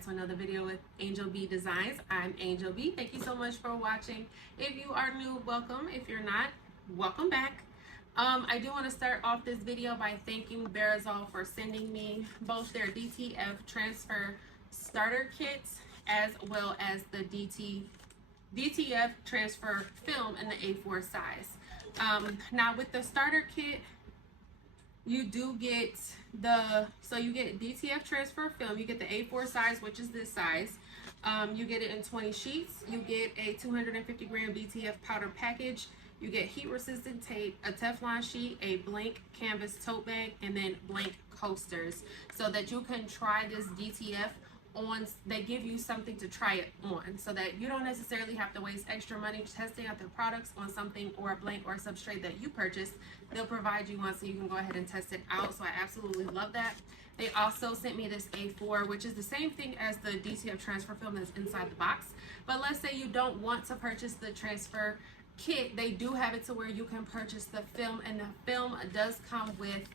back to another video with Angel B Designs. I'm Angel B. Thank you so much for watching. If you are new, welcome. If you're not, welcome back. I do want to start off this video by thanking Beryzol for sending me both their DTF Transfer Starter Kit as well as the DTF Transfer Film in the A4 size. Now with the starter kit, you do get you get DTF Transfer Film, you get the A4 size, which is this size. You get it in 20 sheets. You get a 250 gram DTF powder package. You get heat resistant tape, a Teflon sheet, a blank canvas tote bag, and then blank coasters so that you can try this DTF on. They give you something to try it on so that you don't necessarily have to waste extra money testing out their products on something or a blank or a substrate that you purchased. They'll provide you one so you can go ahead and test it out. So I absolutely love that. They also sent me this A4, which is the same thing as the DTF Transfer Film that's inside the box. But let's say you don't want to purchase the transfer kit, they do have it to where you can purchase the film, and the film does come with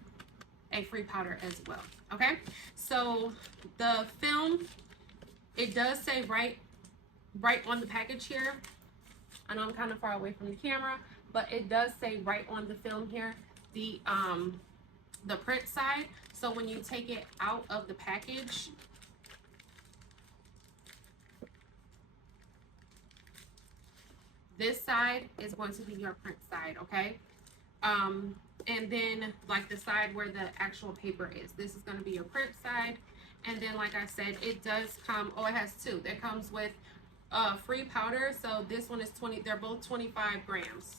a free powder as well. Okay, so the film, it does say right on the package here. I know I'm kind of far away from the camera, but it does say right on the film here the print side. So when you take it out of the package, this side is going to be your print side, okay? And then like the side where the actual paper is, this is going to be your print side. And then like I said, it does come, it has two. That comes with free powder. So this one is 20, they're both 25 grams.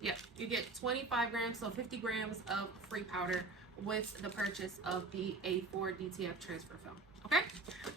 Yeah, you get 25 grams, so 50 grams of free powder with the purchase of the A4 DTF Transfer Film. Okay,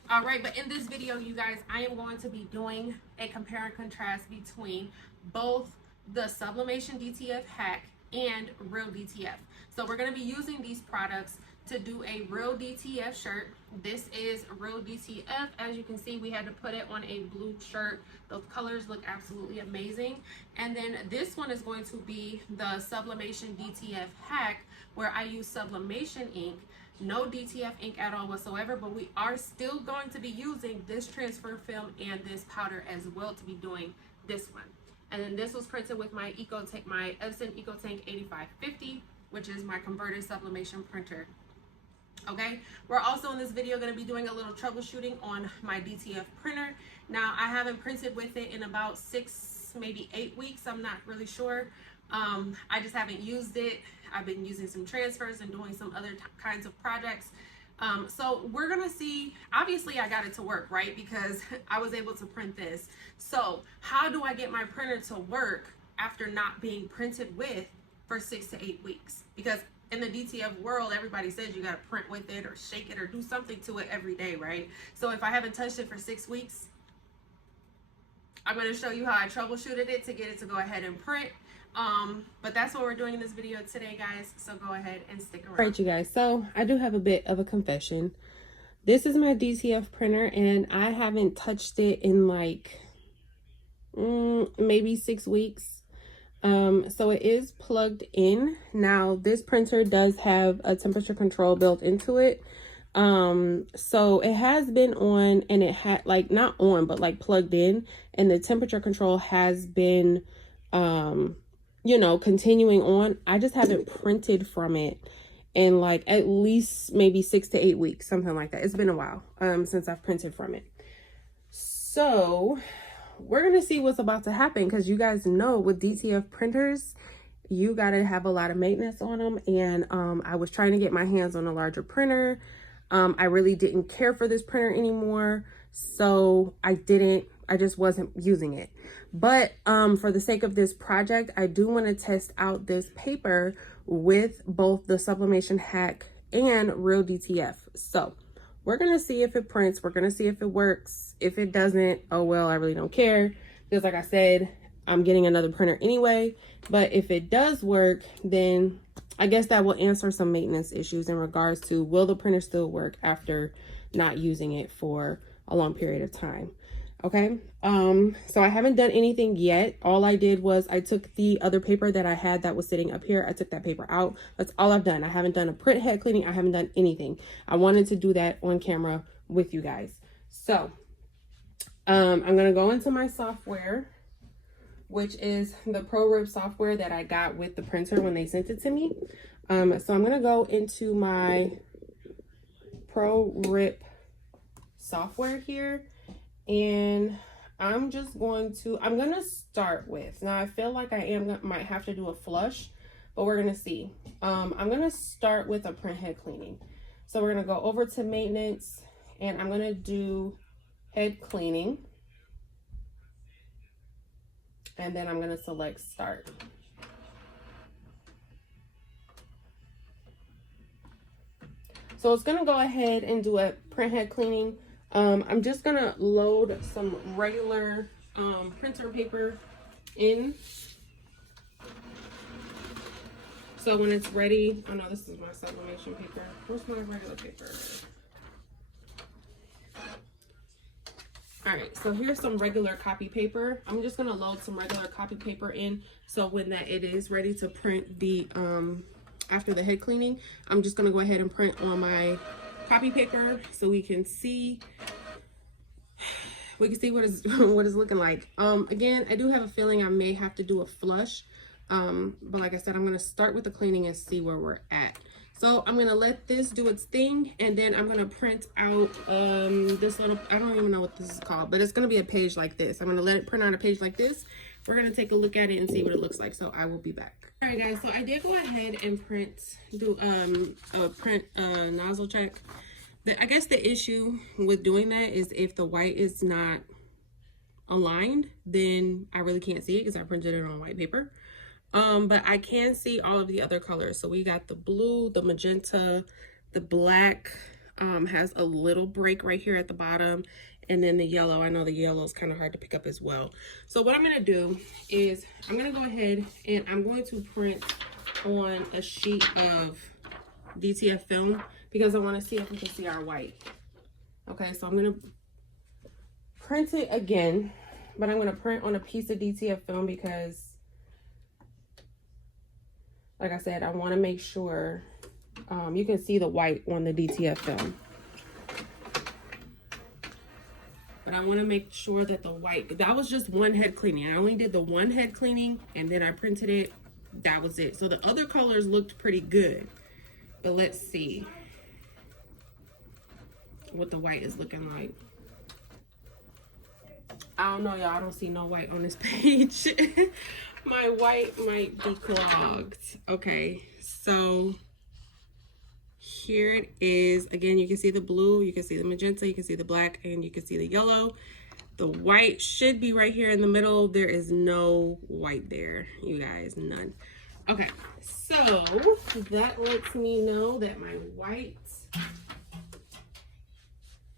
all right, but in this video, you guys, I am going to be doing a compare and contrast between both the Sublimation DTF hack and Real DTF. So we're going to be using these products to do a Real DTF shirt. This is Real DTF. As you can see, we had to put it on a blue shirt. Those colors look absolutely amazing. And then this one is going to be the Sublimation DTF hack, where I use sublimation ink. No DTF ink at all whatsoever, but we are still going to be using this transfer film and this powder as well to be doing this one. And then this was printed with my EcoTank, my Epson EcoTank 8550, which is my converted sublimation printer. Okay, we're also in this video going to be doing a little troubleshooting on my DTF printer. Now, I haven't printed with it in about 6, maybe 8 weeks. I'm not really sure. I just haven't used it. I've been using some transfers and doing some other kinds of projects. So we're gonna see, obviously I got it to work, right? Because I was able to print this. So how do I get my printer to work after not being printed with for 6 to 8 weeks? Because in the DTF world, everybody says you gotta print with it or shake it or do something to it every day, right? So if I haven't touched it for 6 weeks, I'm gonna show you how I troubleshooted it to get it to go ahead and print. But that's what we're doing in this video today, guys, so go ahead and stick around. Right, you guys, so I do have a bit of a confession. This is my DTF printer and I haven't touched it in like maybe 6 weeks. So it is plugged in. Now this printer does have a temperature control built into it. So it has been on, and it had like not on but like plugged in, and the temperature control has been you know, continuing on. I just haven't printed from it in like at least maybe 6 to 8 weeks, something like that. It's been a while since I've printed from it. So we're gonna see what's about to happen, because you guys know with DTF printers, you gotta have a lot of maintenance on them. And I was trying to get my hands on a larger printer. I really didn't care for this printer anymore, so I just wasn't using it. But for the sake of this project, I do want to test out this paper with both the Sublimation hack and Real DTF. So we're going to see if it prints. We're going to see if it works. If it doesn't, oh well, I really don't care. Because like I said, I'm getting another printer anyway. But if it does work, then I guess that will answer some maintenance issues in regards to, will the printer still work after not using it for a long period of time? Okay, so I haven't done anything yet. All I did was I took the other paper that I had that was sitting up here. I took that paper out. That's all I've done. I haven't done a print head cleaning. I haven't done anything. I wanted to do that on camera with you guys. So I'm gonna go into my software, which is the ProRip software that I got with the printer when they sent it to me. So I'm gonna go into my ProRip software here, and I'm gonna start with, now I feel like might have to do a flush, but we're gonna see. I'm gonna start with a print head cleaning. So we're gonna go over to maintenance, and I'm gonna do head cleaning, and then I'm gonna select start. So it's gonna go ahead and do a print head cleaning. I'm just gonna load some regular printer paper in. So when it's ready, oh no, this is my sublimation paper. Where's my regular paper? All right, so here's some regular copy paper. I'm just gonna load some regular copy paper in, so when it is ready to print the after the head cleaning, I'm just gonna go ahead and print on my copy paper so we can see what is what it's looking like. Again, I do have a feeling I may have to do a flush, but like I said, I'm gonna start with the cleaning and see where we're at. So I'm gonna let this do its thing, and then I'm gonna print out this little, I don't even know what this is called, but it's gonna be a page like this. I'm gonna let it print out a page like this. We're gonna take a look at it and see what it looks like. So I will be back. All right, guys, so I did go ahead and do a nozzle check. I guess the issue with doing that is if the white is not aligned, then I really can't see it because I printed it on white paper. But I can see all of the other colors. So we got the blue, the magenta, the black has a little break right here at the bottom, and then the yellow. I know the yellow is kind of hard to pick up as well. So what I'm going to do is I'm going to go ahead and I'm going to print on a sheet of DTF film because I want to see if we can see our white. Okay, so I'm going to print it again, but I'm going to print on a piece of DTF film because, like I said, I want to make sure you can see the white on the DTF film. But I want to make sure that the white, that was just one head cleaning. I only did the one head cleaning and then I printed it. That was it. So the other colors looked pretty good. But let's see what the white is looking like. I don't know, y'all. I don't see no white on this page. My white might be clogged. Okay, so here it is. Again, you can see the blue, you can see the magenta, you can see the black, and you can see the yellow. The white should be right here in the middle. There is no white there, you guys, none. Okay, so that lets me know that my white,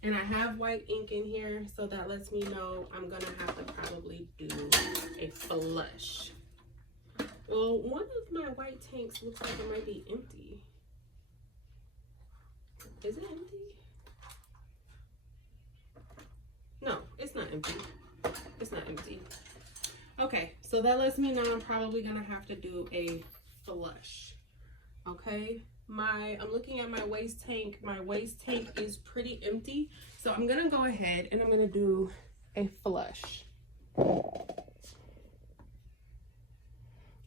and I have white ink in here, so that lets me know I'm gonna have to probably do a flush. Well, one of my white tanks looks like it might be empty. Is it empty? No, it's not empty. It's not empty. Okay, so that lets me know I'm probably gonna have to do a flush. Okay, I'm looking at my waste tank. My waste tank is pretty empty, so I'm gonna go ahead and I'm gonna do a flush.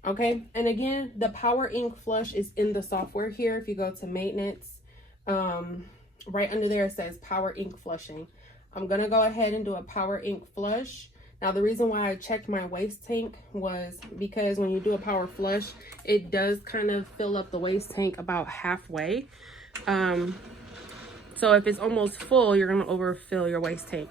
Okay, and again, the Power Ink Flush is in the software here. If you go to maintenance, right under there it says Power Ink Flushing. I'm gonna go ahead and do a Power Ink Flush. Now, the reason why I checked my waste tank was because when you do a power flush, it does kind of fill up the waste tank about halfway. So if it's almost full, you're gonna overfill your waste tank.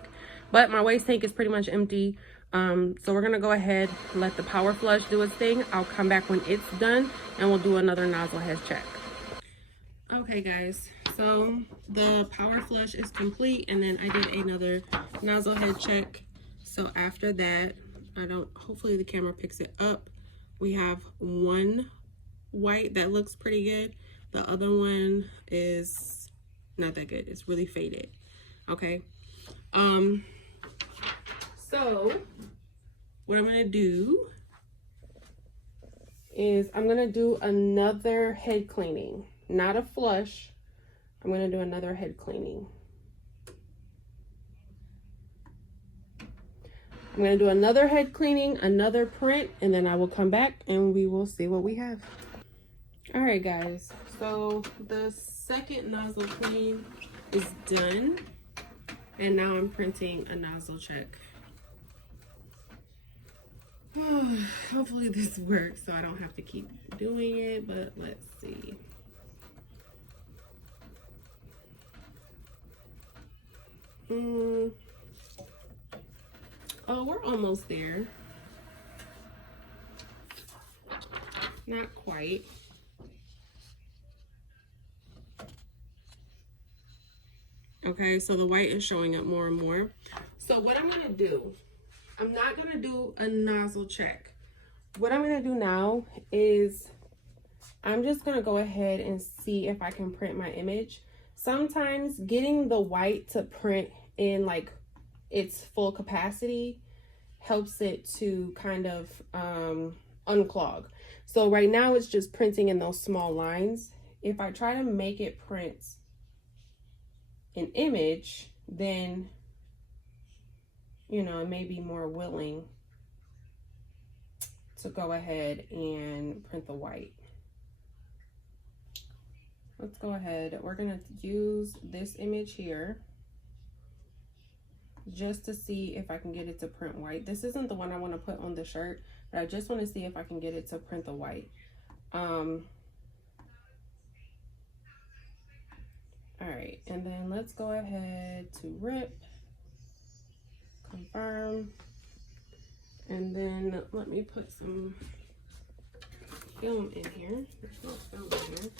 But my waste tank is pretty much empty. So we're gonna go ahead, let the power flush do its thing. I'll come back when it's done and we'll do another nozzle head check. Okay guys, so the power flush is complete and then I did another nozzle head check. So after that, hopefully the camera picks it up. We have one white that looks pretty good. The other one is not that good. It's really faded. Okay. So what I'm gonna do is I'm gonna do another head cleaning, not a flush. I'm gonna do another head cleaning. I'm gonna do another head cleaning, another print, and then I will come back and we will see what we have. All right, guys, so the second nozzle clean is done, and now I'm printing a nozzle check. Hopefully this works so I don't have to keep doing it, but let's see. Oh, we're almost there. Not quite. Okay, so the white is showing up more and more. So what I'm gonna do, I'm not gonna do a nozzle check. What I'm gonna do now is I'm just gonna go ahead and see if I can print my image. Sometimes getting the white to print in like its full capacity helps it to kind of unclog. So right now it's just printing in those small lines. If I try to make it print an image, then, you know, it may be more willing to go ahead and print the white. Let's go ahead. We're gonna use this image here just to see if I can get it to print white. This isn't the one I want to put on the shirt, but I just want to see if I can get it to print the white. All right, and then let's go ahead to rip, confirm, and then let me put some film in here. There's no film in here.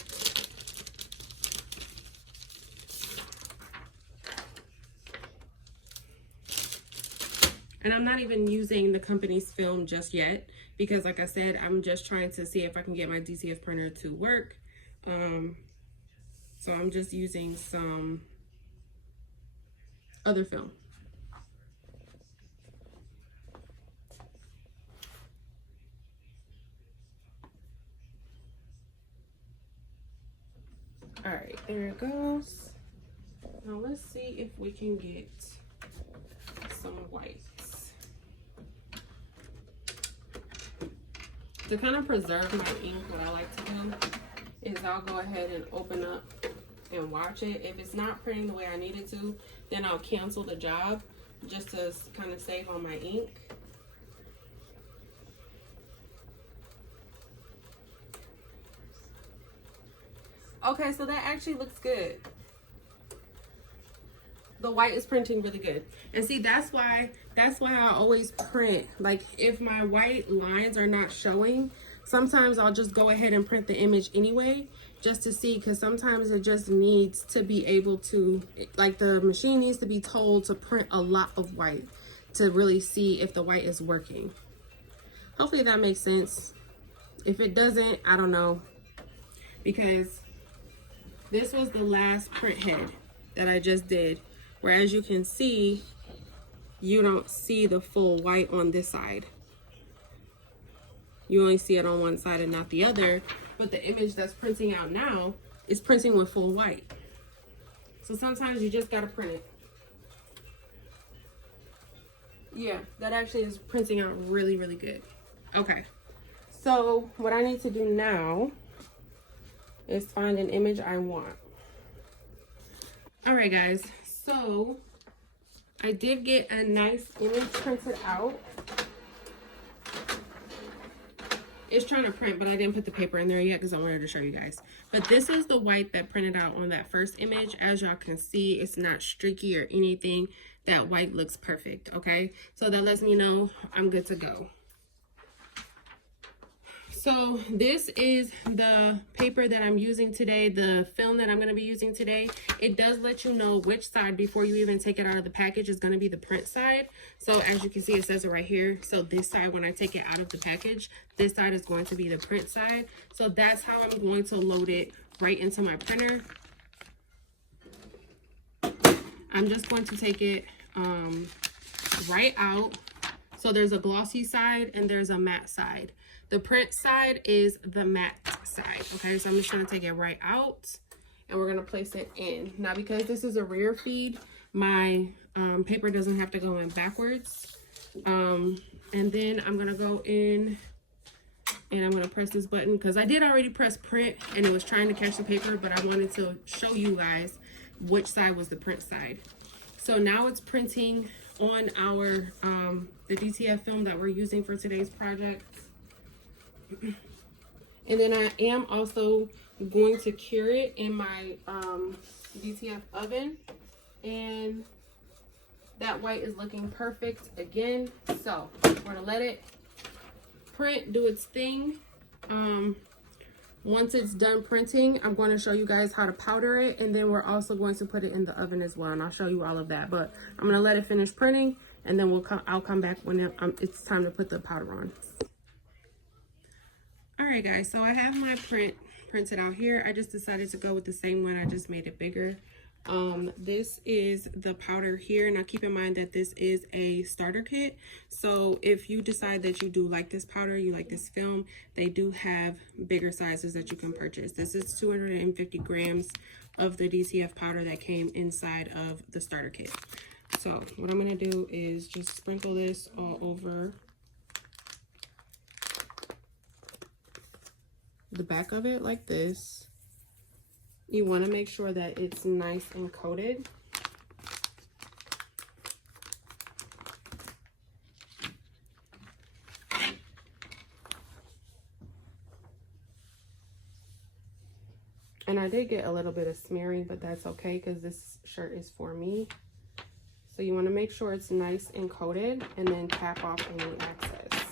And I'm not even using the company's film just yet because, like I said, I'm just trying to see if I can get my DTF printer to work. So I'm just using some other film. All right, there it goes. Now let's see if we can get some whites. To kind of preserve my ink, what I like to do is I'll go ahead and open up and watch it. If it's not printing the way I need it to, then I'll cancel the job just to kind of save on my ink. Okay, so that actually looks good. The white is printing really good. And see, that's why I always print. Like if my white lines are not showing, sometimes I'll just go ahead and print the image anyway, just to see, because sometimes it just needs to be able to, like the machine needs to be told to print a lot of white to really see if the white is working. Hopefully that makes sense. If it doesn't, I don't know, because this was the last print head that I just did, where as you can see, you don't see the full white on this side. You only see it on one side and not the other, but the image that's printing out now is printing with full white. So sometimes you just gotta print it. Yeah, that actually is printing out really, really good. Okay, so what I need to do now is find an image I want. All right, guys, so I did get a nice image printed out. It's trying to print, but I didn't put the paper in there yet because I wanted to show you guys. But this is the white that printed out on that first image. As y'all can see, it's not streaky or anything. That white looks perfect, okay? So that lets me know I'm good to go. So this is the paper that I'm using today, the film that I'm going to be using today. It does let you know which side before you even take it out of the package is going to be the print side. So as you can see, it says it right here. So this side, when I take it out of the package, this side is going to be the print side. So that's how I'm going to load it right into my printer. I'm just going to take it right out. So there's a glossy side and there's a matte side. The print side is the matte side, okay? So I'm just gonna take it right out and we're gonna place it in. Now, because this is a rear feed, my paper doesn't have to go in backwards. And then I'm gonna go in and I'm gonna press this button because I did already press print and it was trying to catch the paper, but I wanted to show you guys which side was the print side. So now it's printing on our the DTF film that we're using for today's project. And then I am also going to cure it in my DTF oven, and that white is looking perfect again. So we're gonna let it print, do its thing. Once it's done printing, I'm going to show you guys how to powder it, and then we're also going to put it in the oven as well, and I'll show you all of that. But I'm going to let it finish printing, and then I'll come back when it's time to put the powder on. All right, guys, so I have my printed out here. I just decided to go with the same one. I just made it bigger. This is the powder here. Now keep in mind that this is a starter kit, so if you decide that you do like this powder, you like this film, they do have bigger sizes that you can purchase. This is 250 grams of the DTF powder that came inside of the starter kit. So what I'm going to do is just sprinkle this all over the back of it like this. You want to make sure that it's nice and coated. And I did get a little bit of smearing, but that's okay because this shirt is for me. So you want to make sure it's nice and coated and then tap off any excess.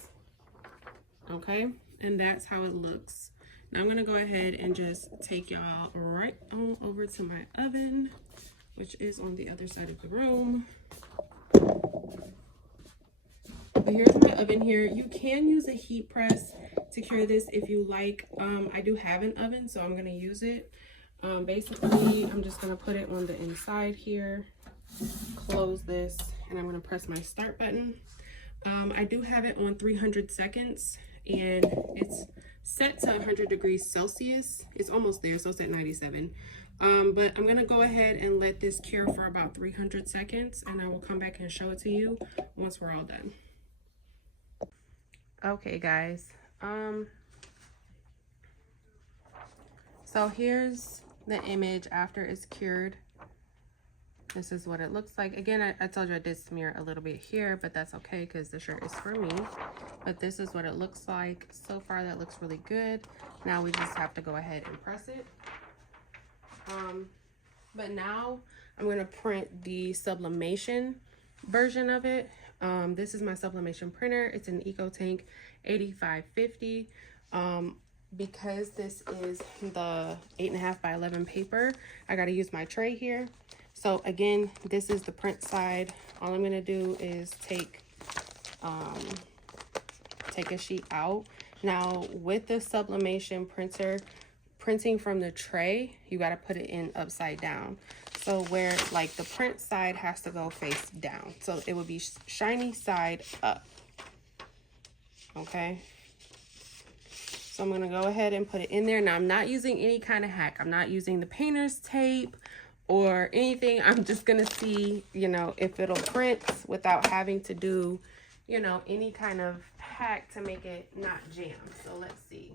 Okay, and that's how it looks. Now I'm gonna go ahead and just take y'all right on over to my oven, which is on the other side of the room. But here's my oven here. You can use a heat press to cure this if you like. I do have an oven, so I'm gonna use it. Basically, I'm just gonna put it on the inside here, close this, and I'm gonna press my start button. I do have it on 300 seconds, and it's set to 100 degrees Celsius. It's almost there, so it's at 97. But I'm gonna go ahead and let this cure for about 300 seconds, and I will come back and show it to you once we're all done. Okay, guys. So here's the image after it's cured. This is what it looks like. Again, I told you I did smear a little bit here, but that's okay because the shirt is for me. But this is what it looks like. So far, that looks really good. Now we just have to go ahead and press it. But now I'm going to print the sublimation version of it. This is my sublimation printer. It's an EcoTank 8550. Because this is the 8.5 by 11 paper, I got to use my tray here. So again, this is the print side. All I'm gonna do is take a sheet out. Now with the sublimation printer, printing from the tray, you gotta put it in upside down. So where like the print side has to go face down. So it would be shiny side up, okay? So I'm gonna go ahead and put it in there. Now I'm not using any kind of hack. I'm not using the painter's tape or anything. I'm just gonna see, you know, if it'll print without having to do, you know, any kind of hack to make it not jam. So let's see.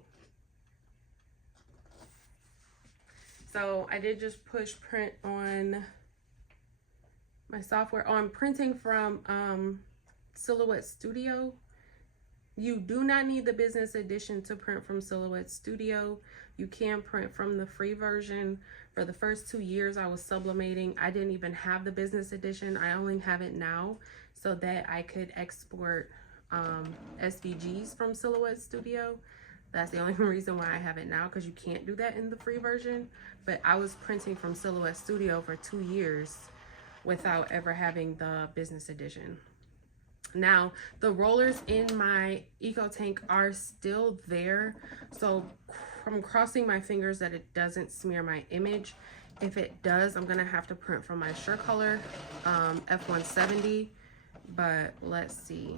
So I did just push print on my software. Oh, I'm printing from Silhouette Studio. You do not need the business edition to print from Silhouette Studio. You can print from the free version. For the first 2 years I was sublimating, I didn't even have the business edition. I only have it now so that I could export SVGs from Silhouette Studio. That's the only reason why I have it now, because you can't do that in the free version. But I was printing from Silhouette Studio for 2 years without ever having the business edition. Now, the rollers in my EcoTank are still there, so I'm crossing my fingers that it doesn't smear my image. If it does, I'm gonna have to print from my SureColor F170, but let's see.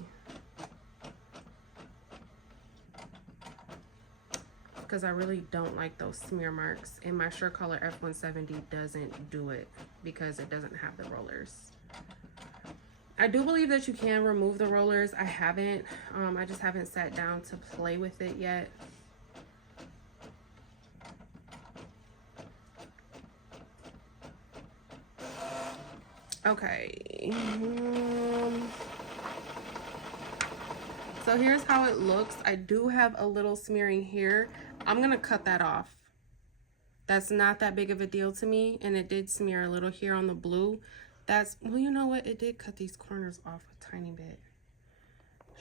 Because I really don't like those smear marks, and my SureColor F170 doesn't do it because it doesn't have the rollers. I do believe that you can remove the rollers. I haven't. I just haven't sat down to play with it yet. Okay. So here's how it looks. I do have a little smearing here. I'm gonna cut that off. That's not that big of a deal to me, and it did smear a little here on the blue. That's, well, you know what? It did cut these corners off a tiny bit.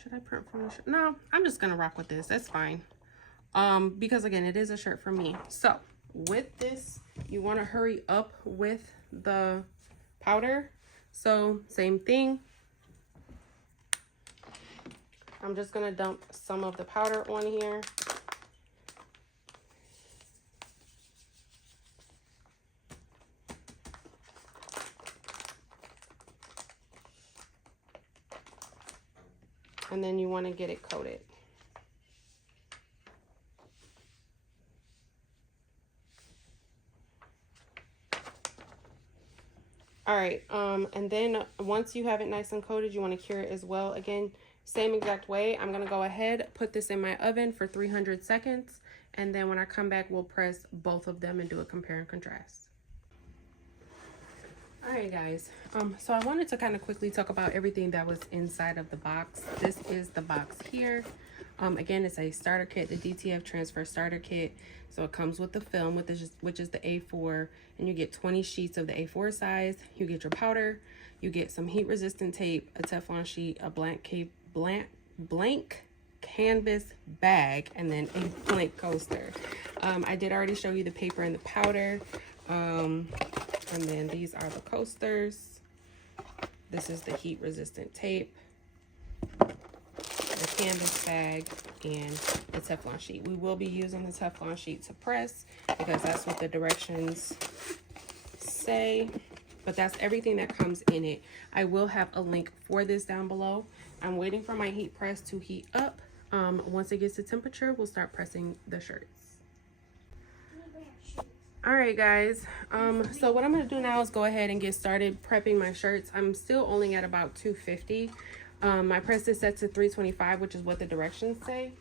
Should I print from the shirt? No, I'm just gonna rock with this. That's fine. Because again, it is a shirt for me. So with this, you want to hurry up with the powder. So same thing. I'm just gonna dump some of the powder on here. And then you want to get it coated. All right, and then once you have it nice and coated, you want to cure it as well. Again, same exact way. I'm going to go ahead, put this in my oven for 300 seconds, and then when I come back, we'll press both of them and do a compare and contrast. All right, guys, so I wanted to kind of quickly talk about everything that was inside of the box. This is the box here. Again, it's a starter kit, the DTF Transfer Starter Kit. So it comes with the film, which is the A4, and you get 20 sheets of the A4 size. You get your powder, you get some heat-resistant tape, a Teflon sheet, a blank canvas bag, and then a blank coaster. I did already show you the paper and the powder. And then these are the coasters. This is the heat-resistant tape, the canvas bag, and the Teflon sheet. We will be using the Teflon sheet to press because that's what the directions say. But that's everything that comes in it. I will have a link for this down below. I'm waiting for my heat press to heat up. Once it gets to temperature, we'll start pressing the shirts. All right, guys, so what I'm going to do now is go ahead and get started prepping my shirts. I'm still only at about 250. My press is set to 325, which is what the directions say.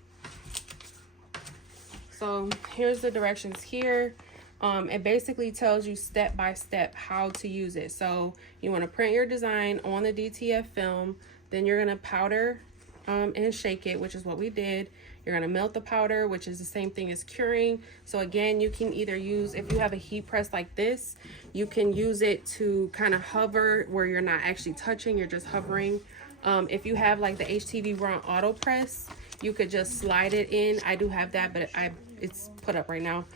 So here's the directions here. It basically tells you step by step how to use it. So you want to print your design on the DTF film, then you're going to powder and shake it, which is what we did. You're going to melt the powder, which is the same thing as curing. So again, you can either use, if you have a heat press like this, you can use it to kind of hover where you're not actually touching, you're just hovering. If you have like the HTV Raw Auto Press, you could just slide it in. I do have that, but it's put up right now.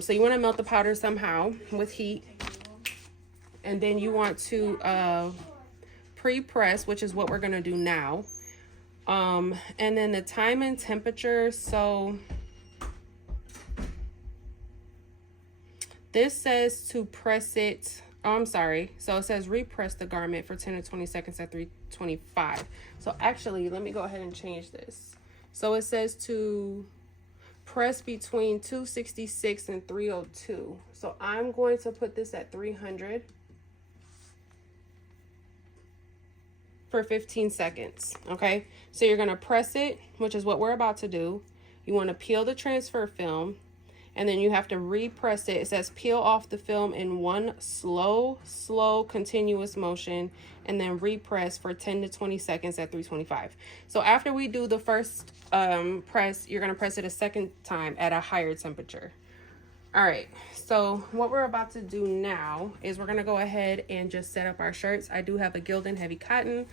So you want to melt the powder somehow with heat. And then you want to pre-press, which is what we're going to do now. And then the time and temperature. So this says to press it. Oh, I'm sorry. So it says repress the garment for 10 to 20 seconds at 325. So actually, let me go ahead and change this. So it says to press between 266 and 302. So I'm going to put this at 300 for 15 seconds. Okay, so you're going to press it, which is what we're about to do. You want to peel the transfer film, and then you have to repress it. It says peel off the film in one slow continuous motion, and then repress for 10 to 20 seconds at 325. So after we do the first press, you're going to press it a second time at a higher temperature. All right, so what we're about to do now is we're going to go ahead and just set up our shirts. I do have a Gildan Heavy Cotton.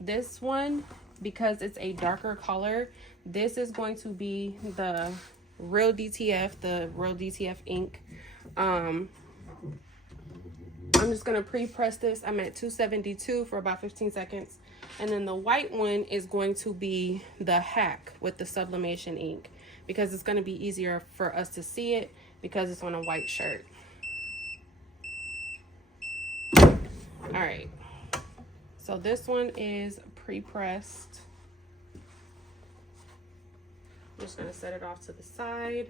This one, because it's a darker color, this is going to be the Real DTF, the Real DTF ink. I'm just going to pre-press this. I'm at 272 for about 15 seconds. And then the white one is going to be the Hack with the sublimation ink, because it's going to be easier for us to see it because it's on a white shirt. All right, so this one is pre-pressed. I'm just going to set it off to the side,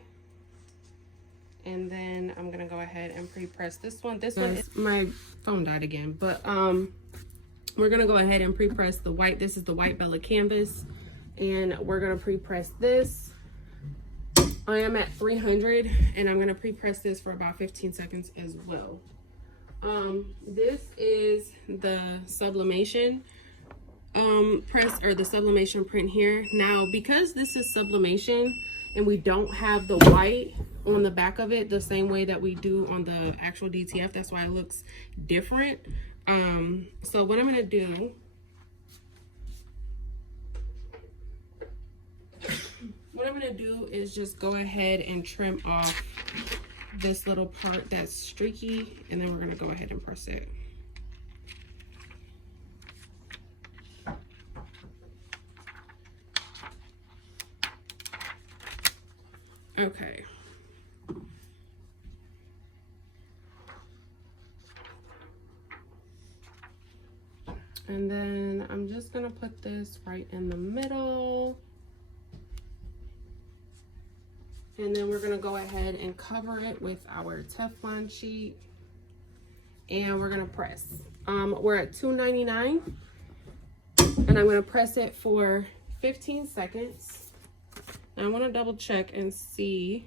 and then I'm going to go ahead and pre-press this one. This one is, my phone died again, but We're gonna go ahead and pre-press the white. This is the white Bella canvas, and we're gonna pre-press this. I am at 300, and I'm gonna pre-press this for about 15 seconds as well. This is the sublimation press, or the sublimation print here. Now, because this is sublimation and we don't have the white on the back of it the same way that we do on the actual DTF, that's why it looks different. So what I'm gonna do, is just go ahead and trim off this little part that's streaky, and then we're gonna go ahead and press it. Okay. And then I'm just gonna put this right in the middle. And then we're gonna go ahead and cover it with our Teflon sheet. And we're gonna press. We're at 299. And I'm gonna press it for 15 seconds. Now I wanna double check and see.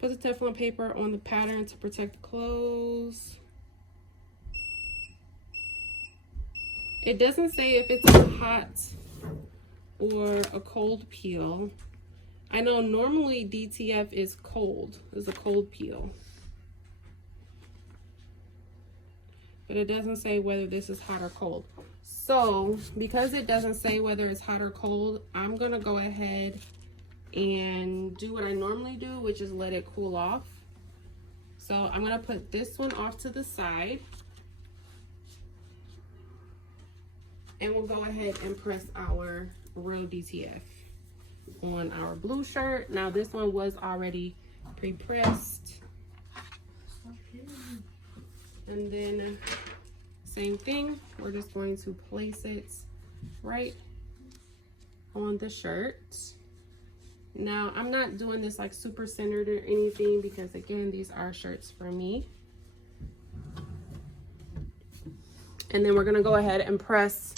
Put the Teflon paper on the pattern to protect the clothes. It doesn't say if it's a hot or a cold peel. I know normally DTF is cold, is a cold peel. But it doesn't say whether this is hot or cold. So, because it doesn't say whether it's hot or cold, I'm gonna go ahead and do what I normally do, which is let it cool off. So I'm gonna put this one off to the side. And we'll go ahead and press our real DTF on our blue shirt. Now this one was already pre-pressed. And then same thing, we're just going to place it right on the shirt. Now I'm not doing this like super centered or anything, because again, these are shirts for me. And then we're gonna go ahead and press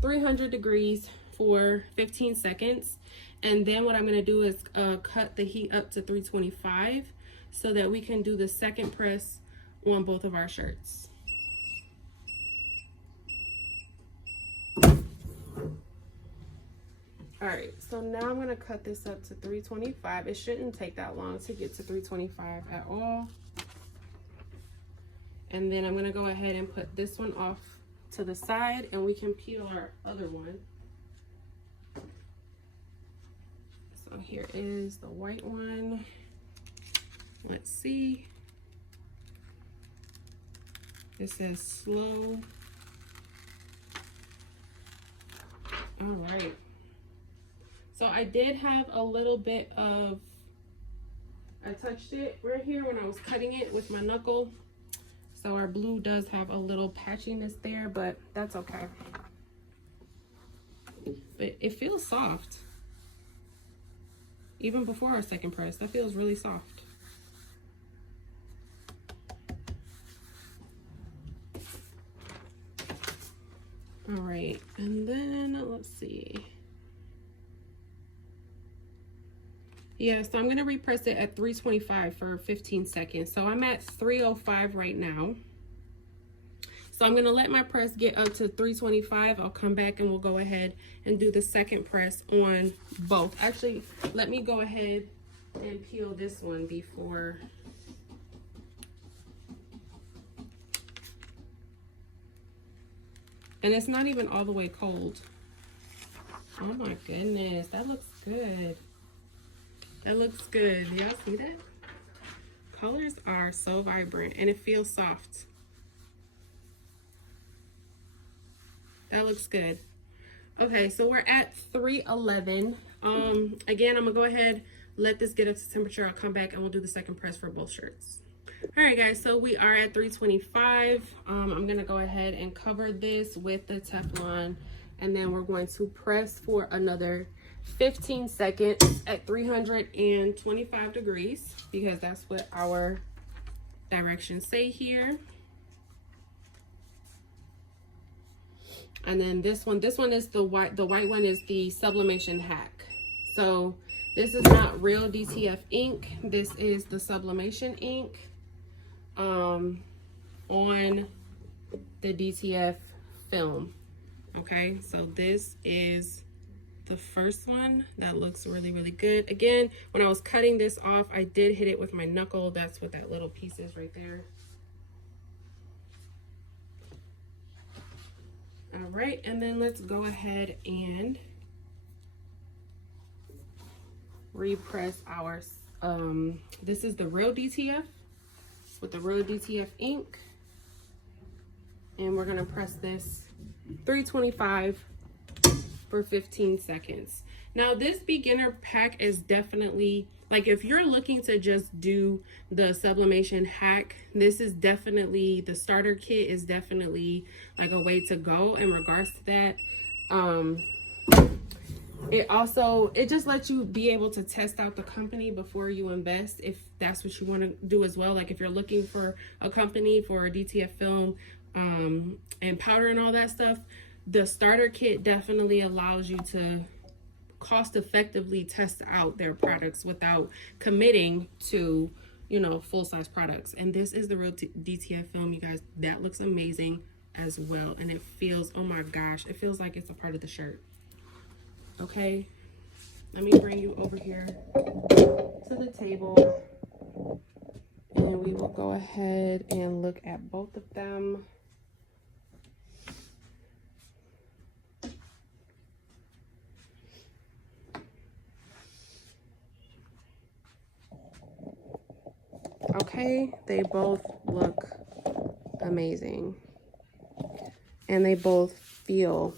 300 degrees for 15 seconds. And then what I'm gonna do is cut the heat up to 325 so that we can do the second press on both of our shirts. All right, so now I'm gonna cut this up to 325. It shouldn't take that long to get to 325 at all. And then I'm gonna go ahead and put this one off to the side, and we can peel our other one. So here is the white one. Let's see. It says slow. All right. So I did have a little bit of, I touched it right here when I was cutting it with my knuckle. So our blue does have a little patchiness there, but that's okay. But it feels soft. Even before our second press, that feels really soft. All right, and then let's see. Yeah, so I'm gonna repress it at 325 for 15 seconds. So I'm at 305 right now. So I'm gonna let my press get up to 325. I'll come back and we'll go ahead and do the second press on both. Actually, let me go ahead and peel this one before. And it's not even all the way cold. Oh my goodness, that looks good. That looks good. Y'all see that? Colors are so vibrant and it feels soft. That looks good. Okay, so we're at 311. Again, I'm gonna go ahead, let this get up to temperature. I'll come back and we'll do the second press for both shirts. All right, guys, so we are at 325. I'm gonna go ahead and cover this with the Teflon, and then we're going to press for another 15 seconds at 325 degrees, because that's what our directions say here. And then this one is the white one is the sublimation hack. So this is not real DTF ink. This is the sublimation ink on the DTF film. Okay, so this is the first one that looks really, really good. Again, when I was cutting this off, I did hit it with my knuckle. That's what that little piece is right there. All right, and then let's go ahead and repress our, this is the real DTF with the real DTF ink. And we're gonna press this 325 for 15 seconds. Now this beginner pack is definitely, like if you're looking to just do the sublimation hack, this is definitely, the starter kit is definitely like a way to go in regards to that. It just lets you be able to test out the company before you invest, if that's what you want to do as well. Like if you're looking for a company for a DTF film and powder and all that stuff, the starter kit definitely allows you to cost effectively test out their products without committing to, you know, full-size products. And this is the real DTF film, you guys. That looks amazing as well, and it feels, oh my gosh, it feels like it's a part of the shirt. Okay, let me bring you over here to the table, and we will go ahead and look at both of them. Okay, they both look amazing, and they both feel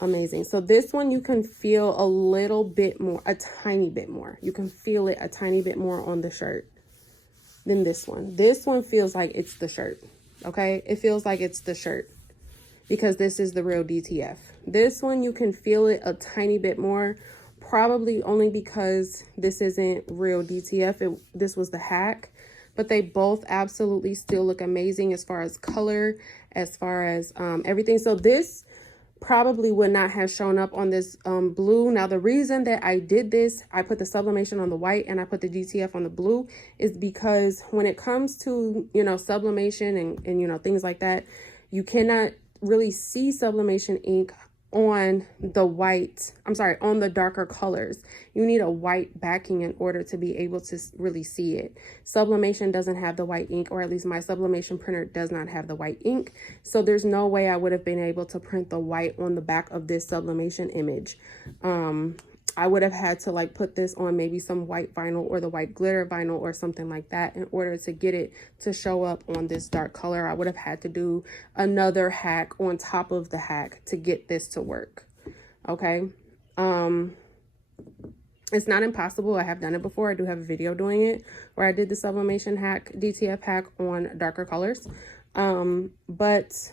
amazing. So this one you can feel a little bit more, a tiny bit more. You can feel it a tiny bit more on the shirt than this one. This one feels like it's the shirt, okay? It feels like it's the shirt because this is the real DTF. This one you can feel it a tiny bit more, probably only because this isn't real DTF. This was the hack, but they both absolutely still look amazing as far as color, as far as everything. So this probably would not have shown up on this blue. Now the reason that I did this, I put the sublimation on the white and I put the DTF on the blue, is because when it comes to, you know, sublimation and you know, things like that, you cannot really see sublimation ink on the white, on the darker colors. You need a white backing in order to be able to really see it. Sublimation doesn't have the white ink, or at least my sublimation printer does not have the white ink. So there's no way I would have been able to print the white on the back of this sublimation image. I would have had to like put this on maybe some white vinyl or the white glitter vinyl or something like that in order to get it to show up on this dark color. I would have had to do another hack on top of the hack to get this to work. Okay. It's not impossible. I have done it before. I do have a video doing it where I did the sublimation hack, DTF hack on darker colors. But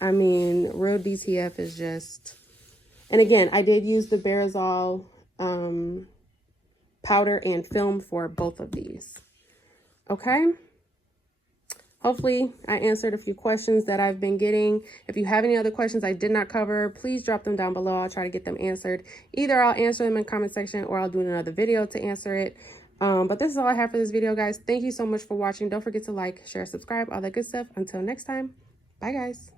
I mean, real DTF is just, and again, I did use the Beryzol powder and film for both of these. Okay. Hopefully I answered a few questions that I've been getting. If you have any other questions I did not cover, please drop them down below. I'll try to get them answered. Either I'll answer them in the comment section or I'll do another video to answer it. But this is all I have for this video, guys. Thank you so much for watching. Don't forget to like, share, subscribe, all that good stuff. Until next time, bye guys.